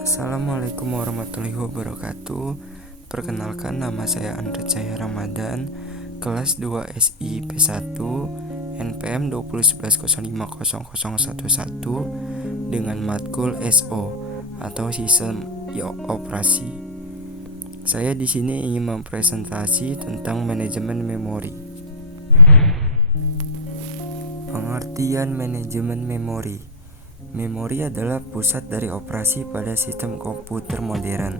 Assalamualaikum warahmatullahi wabarakatuh. Perkenalkan, nama saya Andre Cahya Ramadan, kelas 2 SI P1, NPM 2011050011 dengan matkul SO atau Sistem Operasi. Saya di sini ingin mempresentasi tentang manajemen memori. Pengertian manajemen memori. Memori adalah pusat dari operasi pada sistem komputer modern,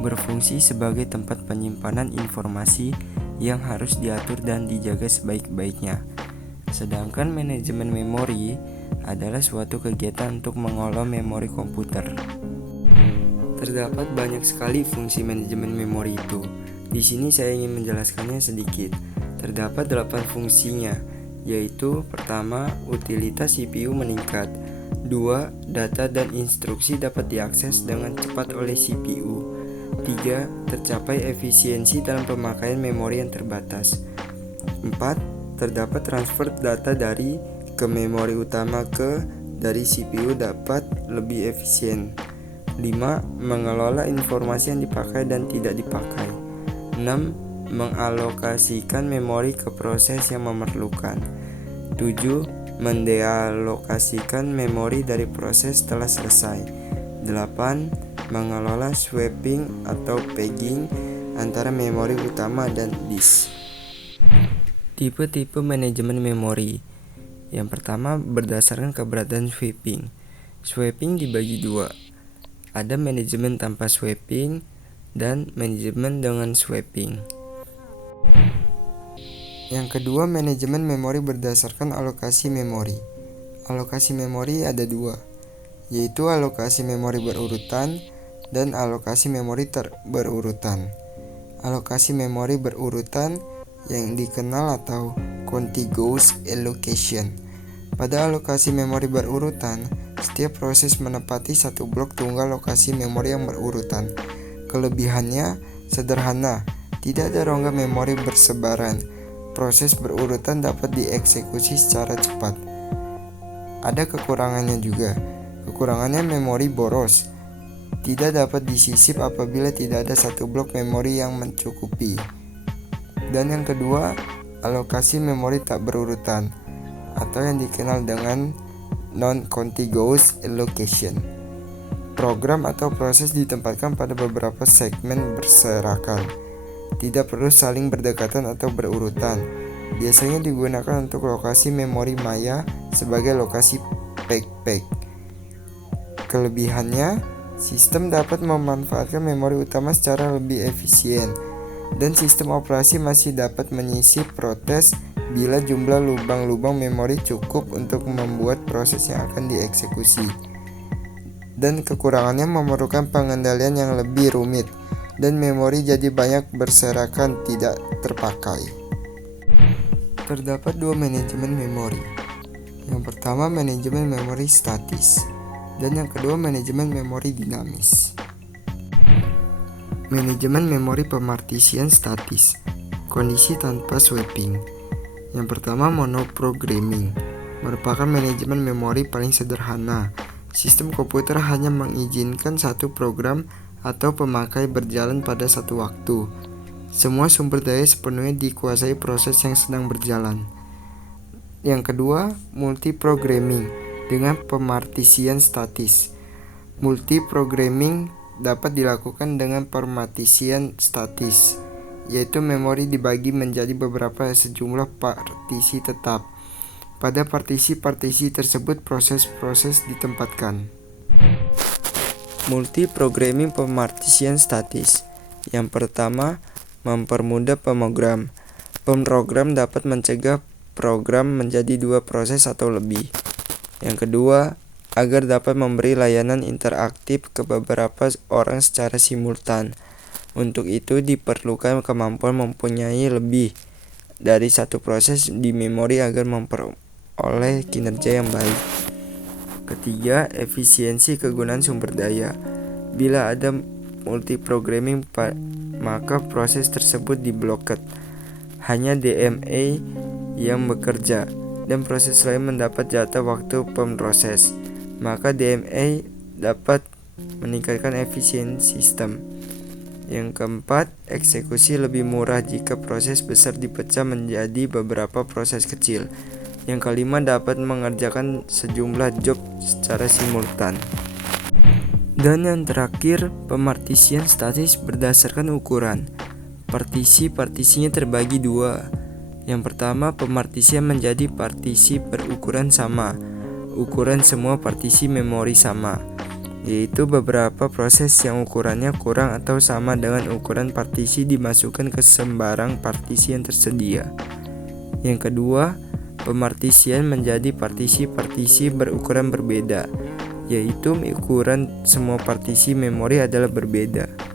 berfungsi sebagai tempat penyimpanan informasi yang harus diatur dan dijaga sebaik-baiknya. Sedangkan manajemen memori adalah suatu kegiatan untuk mengolah memori komputer. Terdapat banyak sekali fungsi manajemen memori itu. Di sini saya ingin menjelaskannya sedikit. Terdapat 8 fungsinya, yaitu pertama, utilitas CPU meningkat. 2. Data dan instruksi dapat diakses dengan cepat oleh CPU. 3. Tercapai efisiensi dalam pemakaian memori yang terbatas. 4. Terdapat transfer data dari ke memori utama dari CPU dapat lebih efisien. 5. Mengelola informasi yang dipakai dan tidak dipakai. 6. Mengalokasikan memori ke proses yang memerlukan. 7. Mendealokasikan memori dari proses setelah selesai. 8. Mengelola swapping atau pegging antara memori utama dan disk. Tipe-tipe manajemen memori. Yang pertama, berdasarkan keberadaan swapping. Swapping dibagi dua. Ada manajemen tanpa swapping dan manajemen dengan swapping. Yang kedua, manajemen memori berdasarkan alokasi memori. Alokasi memori ada dua, yaitu alokasi memori berurutan dan alokasi memori berurutan. Alokasi memori berurutan yang dikenal atau contiguous allocation. Pada alokasi memori berurutan, setiap proses menempati satu blok tunggal lokasi memori yang berurutan. Kelebihannya sederhana, tidak ada rongga memori bersebaran. Proses berurutan dapat dieksekusi secara cepat. Ada kekurangannya juga. Kekurangannya memori boros. Tidak dapat disisip apabila tidak ada satu blok memori yang mencukupi. Dan yang kedua, alokasi memori tak berurutan atau yang dikenal dengan non-contiguous allocation. Program atau proses ditempatkan pada beberapa segmen berserakan. Tidak perlu saling berdekatan atau berurutan. Biasanya digunakan untuk lokasi memori maya sebagai lokasi pack. Kelebihannya, sistem dapat memanfaatkan memori utama secara lebih efisien, dan sistem operasi masih dapat menyisip proses bila jumlah lubang-lubang memori cukup untuk membuat proses yang akan dieksekusi. Dan kekurangannya memerlukan pengendalian yang lebih rumit, dan memori jadi banyak berserakan tidak terpakai. Terdapat dua manajemen memori. Yang pertama, manajemen memori statis, dan yang kedua, manajemen memori dinamis. Manajemen memori pemartisian statis, kondisi tanpa swapping. Yang pertama, monoprogramming, merupakan manajemen memori paling sederhana. Sistem komputer hanya mengizinkan satu program atau pemakai berjalan pada satu waktu. Semua sumber daya sepenuhnya dikuasai proses yang sedang berjalan. Yang kedua, multiprogramming dengan pemartisian statis. Multiprogramming dapat dilakukan dengan pemartisian statis, yaitu memori dibagi menjadi beberapa sejumlah partisi tetap. Pada partisi-partisi tersebut proses-proses ditempatkan. Multiprogramming pemartisian statis. Yang pertama, mempermudah pemrogram. Pemrogram dapat mencegah program menjadi dua proses atau lebih. Yang kedua, agar dapat memberi layanan interaktif ke beberapa orang secara simultan. Untuk itu diperlukan kemampuan mempunyai lebih dari satu proses di memori agar memperoleh kinerja yang baik. Ketiga, efisiensi kegunaan sumber daya. Bila ada multiprogramming, maka proses tersebut diblokir. Hanya DMA yang bekerja, dan proses lain mendapat jatah waktu pemproses. Maka DMA dapat meningkatkan efisiensi sistem. Yang keempat, eksekusi lebih murah jika proses besar dipecah menjadi beberapa proses kecil. Yang kelima, dapat mengerjakan sejumlah job secara simultan. Dan yang terakhir, pemartisian statis berdasarkan ukuran. Partisinya terbagi dua. Yang pertama, pemartisian menjadi partisi berukuran sama. Ukuran semua partisi memori sama, yaitu beberapa proses yang ukurannya kurang atau sama dengan ukuran partisi dimasukkan ke sembarang partisi yang tersedia. Yang kedua, pemartisian menjadi partisi berukuran berbeda, yaitu ukuran semua partisi memori adalah berbeda.